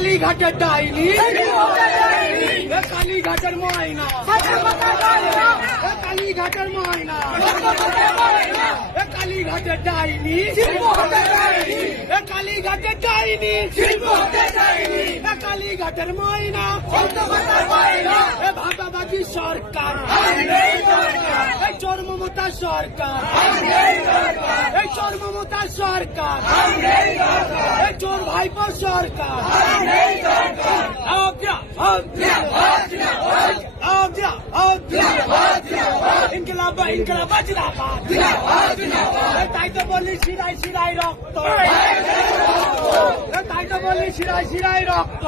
কালীঘাটের ডাইনি, কালীঘাটের ময়না, কালীঘাটের ময়না, কালীঘাটের ডাইনি, কালীঘাটের ডাইনি, কালীঘাটের ময়না, ভাগাবাজি সরকার, চোর মমতা সরকার, চোর মমতা সরকার, চোর ভাইপো সরকার, ইনকলাব ইনকলাব জিন্দাবাদ, তাই তো বলি শিরায় শিরায় রক্ত, তাই তো বলি শিরায় শিরায় রক্ত,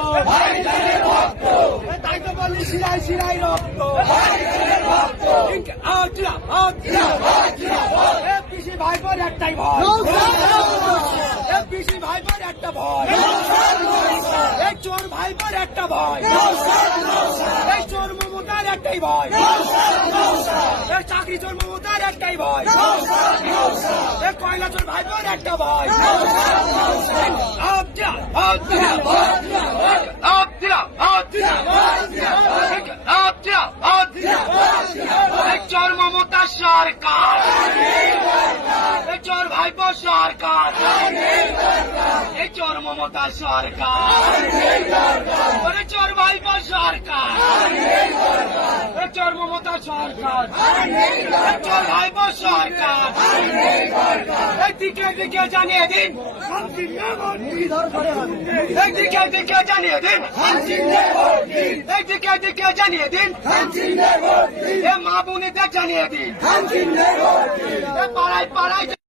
তাই তো বলি শিরায় শিরায় রক্ত, পিসি ভাইপোর একটাই ভয়, পিসি ভাইপোর একটা ভয়, এই চোর ভাইপোর একটা ভয়, এই চোর মমতার একটাই ভয়, এই চাকরি চোর মমতার একটাই ভয়, এই কয়লা চোর ভাইপোর একটা ভয়, চোর মমতা সরকার, চোর ভাইপো সরকার, এই চোর মমতা সরকার, চোর ভাইপো সরকার, চোর মমতা সরকার, চোর ভাইপো সরকার, এই দিকে দিকে জানিয়ে দিন, এই দিকে দিকে জানিয়ে দিন, এই দিকে দিকে জানিয়ে দিন, মা বোনেদের জানিয়ে দিন, পাড়ায় পাড়ায়